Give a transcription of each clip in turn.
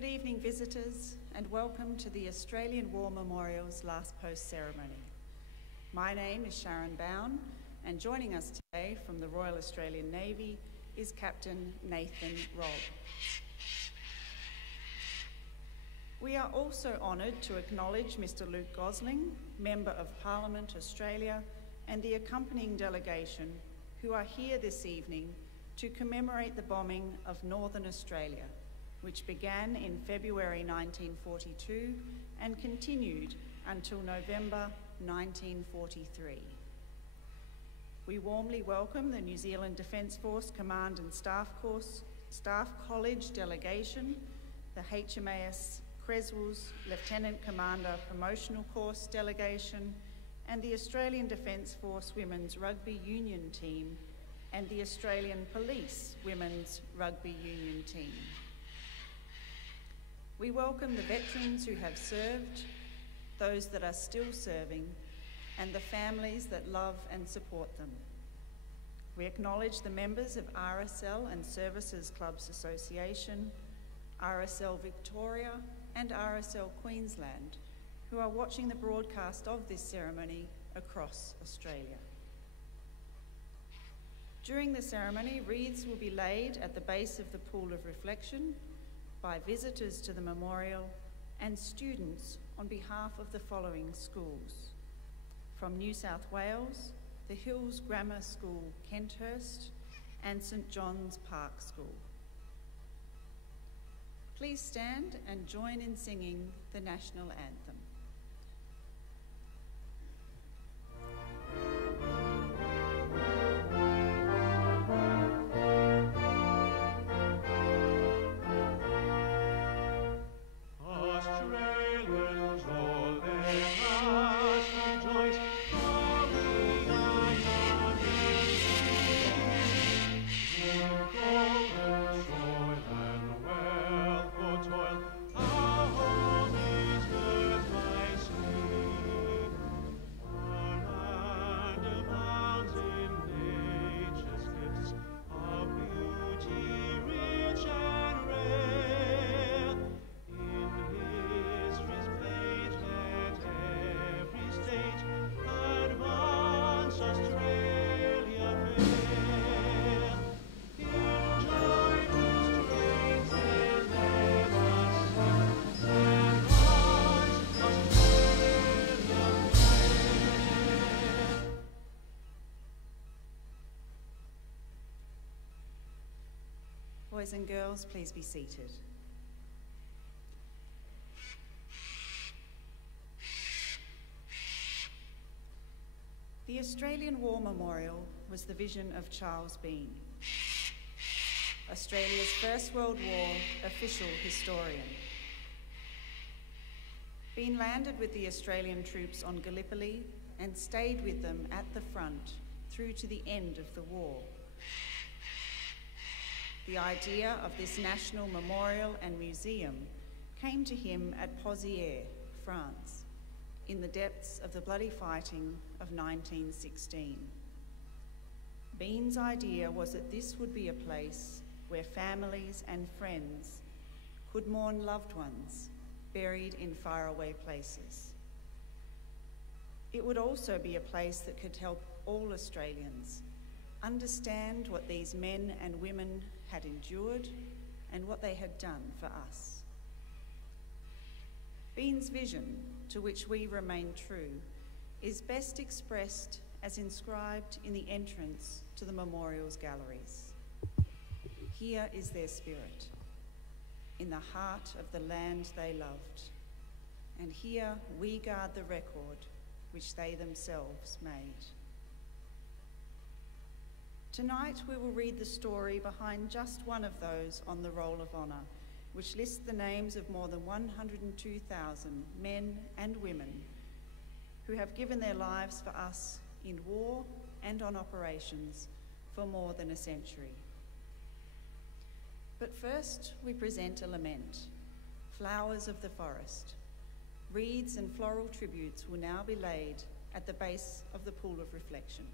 Good evening, visitors, and welcome to the Australian War Memorial's Last Post ceremony. My name is Sharon Bown, and joining us today from the Royal Australian Navy is Captain Nathan Robb. We are also honoured to acknowledge Mr. Luke Gosling, Member of Parliament Australia, and the accompanying delegation who are here this evening to commemorate the bombing of Northern Australia, which began in February 1942 and continued until November 1943. We warmly welcome the New Zealand Defence Force Command and Staff College delegation, the HMAS Creswell's Lieutenant Commander Promotional Course delegation, and the Australian Defence Force Women's Rugby Union team, and the Australian Police Women's Rugby Union team. We welcome the veterans who have served, those that are still serving, and the families that love and support them. We acknowledge the members of RSL and Services Clubs Association, RSL Victoria, and RSL Queensland, who are watching the broadcast of this ceremony across Australia. During the ceremony, wreaths will be laid at the base of the Pool of Reflection by visitors to the memorial and students on behalf of the following schools. From New South Wales, the Hills Grammar School, Kenthurst, and St John's Park School. Please stand and join in singing the national anthem. Boys and girls, please be seated. The Australian War Memorial was the vision of Charles Bean, Australia's First World War official historian. Bean landed with the Australian troops on Gallipoli and stayed with them at the front through to the end of the war. The idea of this national memorial and museum came to him at Pozières, France, in the depths of the bloody fighting of 1916. Bean's idea was that this would be a place where families and friends could mourn loved ones buried in faraway places. It would also be a place that could help all Australians understand what these men and women had endured and what they had done for us. Bean's vision, to which we remain true, is best expressed as inscribed in the entrance to the memorial's galleries. Here is their spirit, in the heart of the land they loved, and here we guard the record which they themselves made. Tonight we will read the story behind just one of those on the Roll of Honour, which lists the names of more than 102,000 men and women who have given their lives for us in war and on operations for more than a century. But first we present a lament, Flowers of the Forest. Wreaths and floral tributes will now be laid at the base of the Pool of Reflection.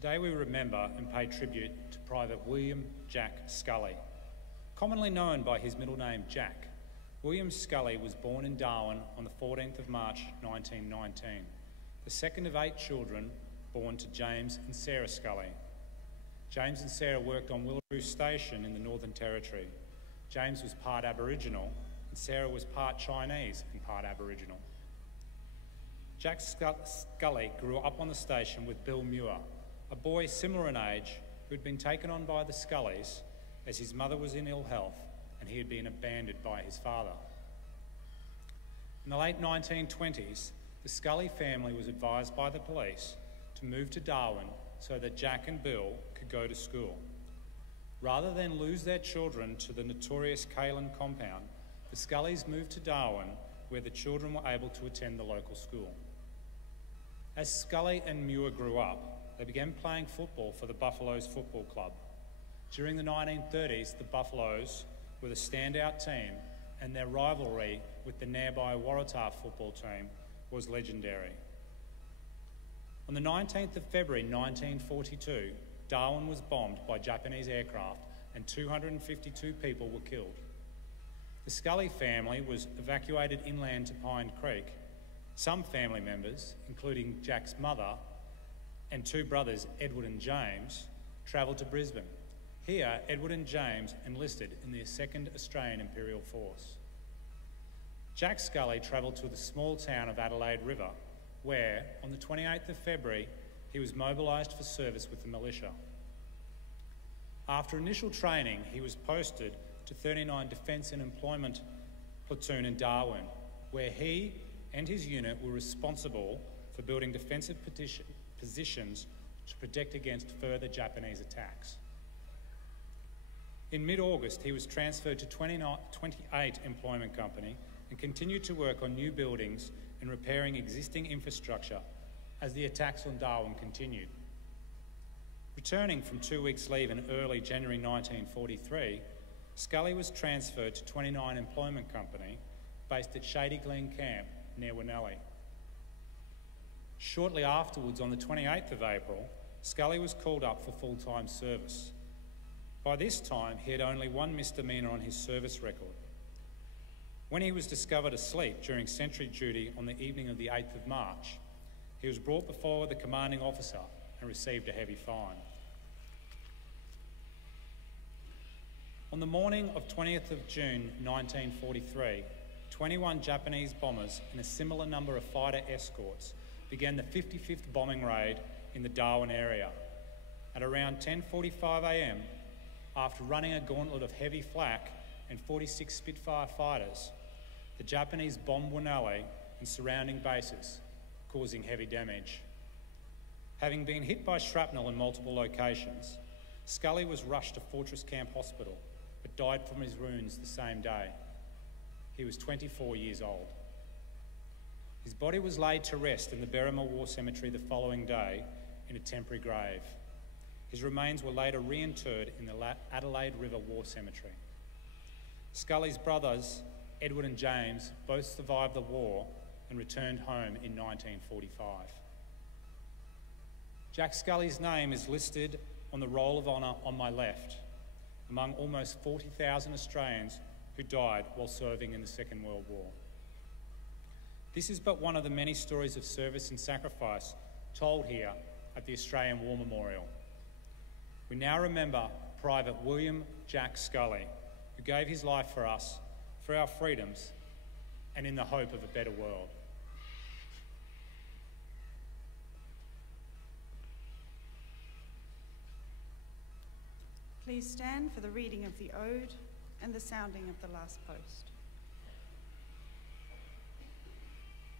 Today we remember and pay tribute to Private William Jack Scully. Commonly known by his middle name Jack, William Scully was born in Darwin on the 14th of March 1919, the second of 8 children born to James and Sarah Scully. James and Sarah worked on Willaroo Station in the Northern Territory. James was part Aboriginal and Sarah was part Chinese and part Aboriginal. Jack Scully grew up on the station with Bill Muir, a boy similar in age who had been taken on by the Scullys as his mother was in ill health and he had been abandoned by his father. In the late 1920s, the Scully family was advised by the police to move to Darwin so that Jack and Bill could go to school. Rather than lose their children to the notorious Kalen compound, the Scullys moved to Darwin where the children were able to attend the local school. As Scully and Muir grew up, they began playing football for the Buffaloes Football Club. During the 1930s, the Buffaloes were the standout team and their rivalry with the nearby Waratah football team was legendary. On the 19th of February 1942, Darwin was bombed by Japanese aircraft and 252 people were killed. The Scully family was evacuated inland to Pine Creek. Some family members, including Jack's mother and 2 brothers, Edward and James, travelled to Brisbane. Here, Edward and James enlisted in the 2nd Australian Imperial Force. Jack Scully travelled to the small town of Adelaide River, where, on the 28th of February, he was mobilised for service with the militia. After initial training, he was posted to 39 Defence and Employment Platoon in Darwin, where he and his unit were responsible for building defensive positions to protect against further Japanese attacks. In mid-August, he was transferred to 28 Employment Company and continued to work on new buildings and repairing existing infrastructure as the attacks on Darwin continued. Returning from 2 weeks' leave in early January 1943, Scully was transferred to 29 Employment Company based at Shady Glen Camp near Winnellie. Shortly afterwards, on the 28th of April, Scully was called up for full-time service. By this time, he had only 1 misdemeanour on his service record. When he was discovered asleep during sentry duty on the evening of the 8th of March, he was brought before the commanding officer and received a heavy fine. On the morning of 20th of June 1943, 21 Japanese bombers and a similar number of fighter escorts began the 55th bombing raid in the Darwin area. At around 10:45 a.m, after running a gauntlet of heavy flak and 46 Spitfire fighters, the Japanese bombed Winnellie and surrounding bases, causing heavy damage. Having been hit by shrapnel in multiple locations, Scully was rushed to Fortress Camp Hospital, but died from his wounds the same day. He was 24 years old. His body was laid to rest in the Berrima War Cemetery the following day in a temporary grave. His remains were later reinterred in the Adelaide River War Cemetery. Scully's brothers, Edward and James, both survived the war and returned home in 1945. Jack Scully's name is listed on the Roll of Honour on my left, among almost 40,000 Australians who died while serving in the Second World War. This is but one of the many stories of service and sacrifice told here at the Australian War Memorial. We now remember Private William Jack Scully, who gave his life for us, for our freedoms, and in the hope of a better world. Please stand for the reading of the Ode and the sounding of the last post.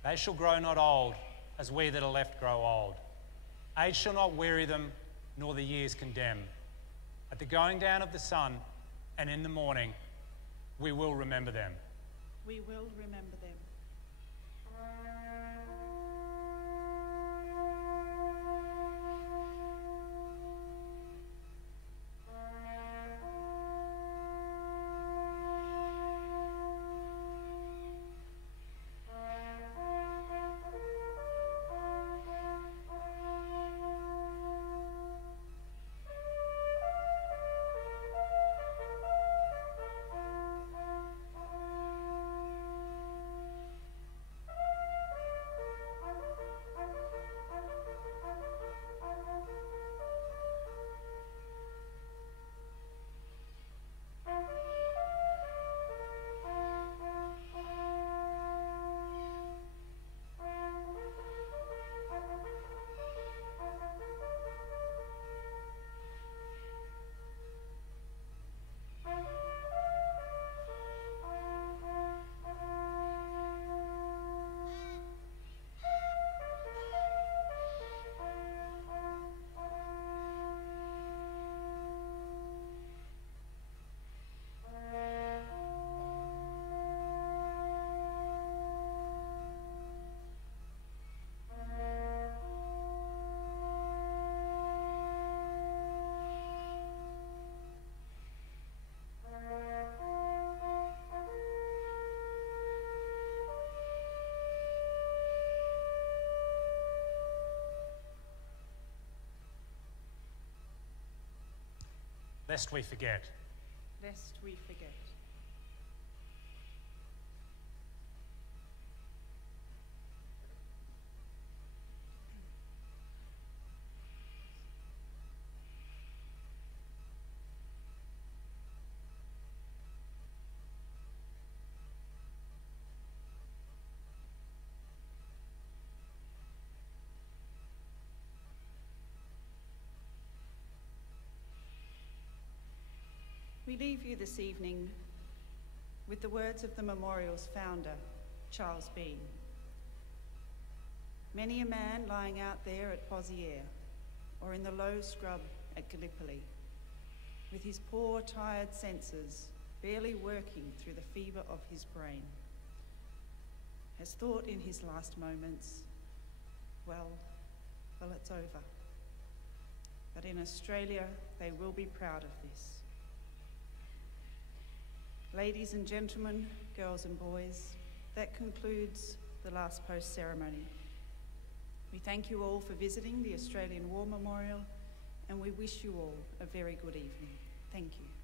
They shall grow not old, as we that are left grow old. Age shall not weary them, nor the years condemn. At the going down of the sun and in the morning, we will remember them. We will remember them. lest we forget. Lest we forget. We leave you this evening with the words of the memorial's founder, Charles Bean. Many a man lying out there at Pozières or in the low scrub at Gallipoli, with his poor, tired senses barely working through the fever of his brain, has thought in his last moments, well, it's over. But in Australia, they will be proud of this. Ladies and gentlemen, girls and boys, that concludes the last post ceremony. We thank you all for visiting the Australian War Memorial, and we wish you all a very good evening. Thank you.